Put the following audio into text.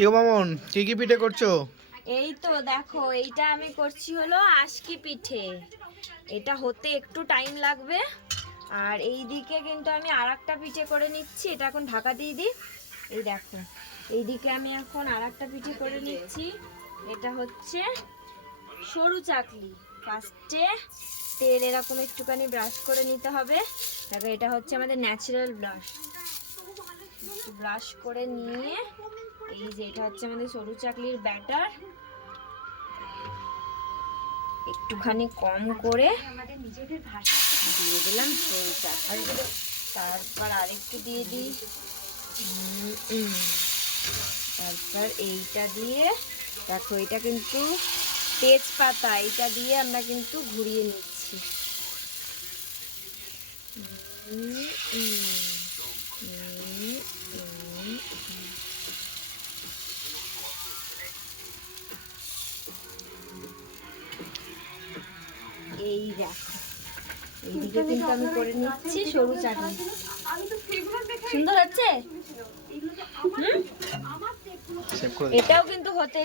Ego Mamun কি কি পিঠে করছো? এই তো দেখো, এইটা আমি করছি হলো আশকি পিঠে। এটা হতে একটু টাইম লাগবে। আর এই দিকে কিন্তু আমি আরেকটা পিঠে করে নিচ্ছি। এটা এখন ঢাকা দিয়ে দিই। এই দেখো, এইদিকে আমি এখন আরেকটা পিঠে করে নিচ্ছি। এটা হচ্ছে সরু চাকলি। ফার্স্টে তেল এরকম একটুখানি ব্রাশ করে নিতে হবে। দেখো, এটা হচ্ছে আমাদের ন্যাচারাল ব্রাশ। ব্রাশ করে নিয়ে এই যে এটা হচ্ছে আমাদের সরু চাকলির ব্যাটার। একটুখানি কম করে দিয়ে দিলাম সরু চাকলি। তারপর আরেকটু দিয়ে দিই। তারপর এইটা দিয়ে দেখো, এটা কিন্তু তেজপাতা, এটা দিয়ে আমরা কিন্তু ঘুরিয়ে নিচ্ছি। এই দেখো, এইদিকে কিন্তু আমি করে নিচ্ছি সরু চাটনি। সুন্দর হচ্ছে। এটাও কিন্তু হতে